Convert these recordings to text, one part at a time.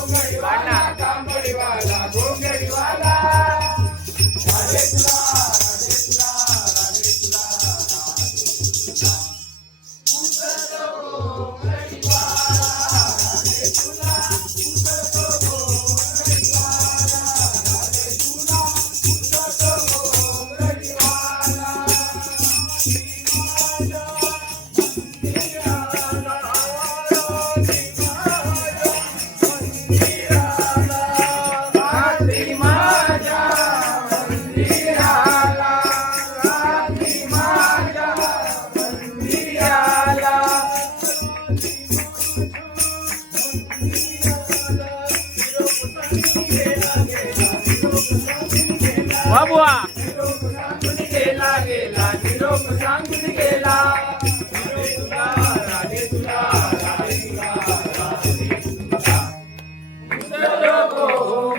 கோங்கடி வாடா காம்படி வாடா கோங்கடி வாடா. बाबुआ. गेला गेला निरोप सांगून गेला लोक हो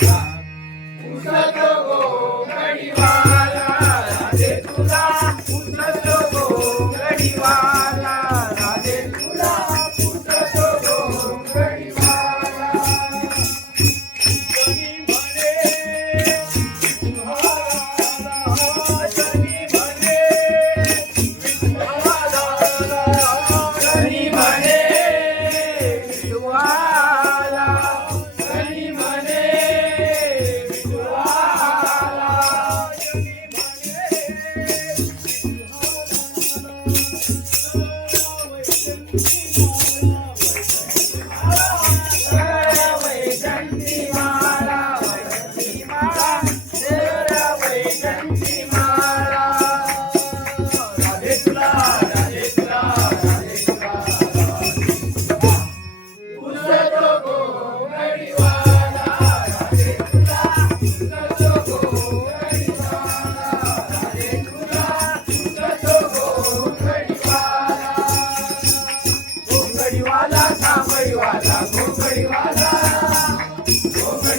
Yeah.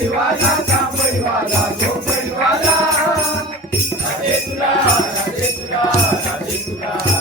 वाला कांबळी वाला झोपडी वाला राजे तुला राजे तुला राजे तुला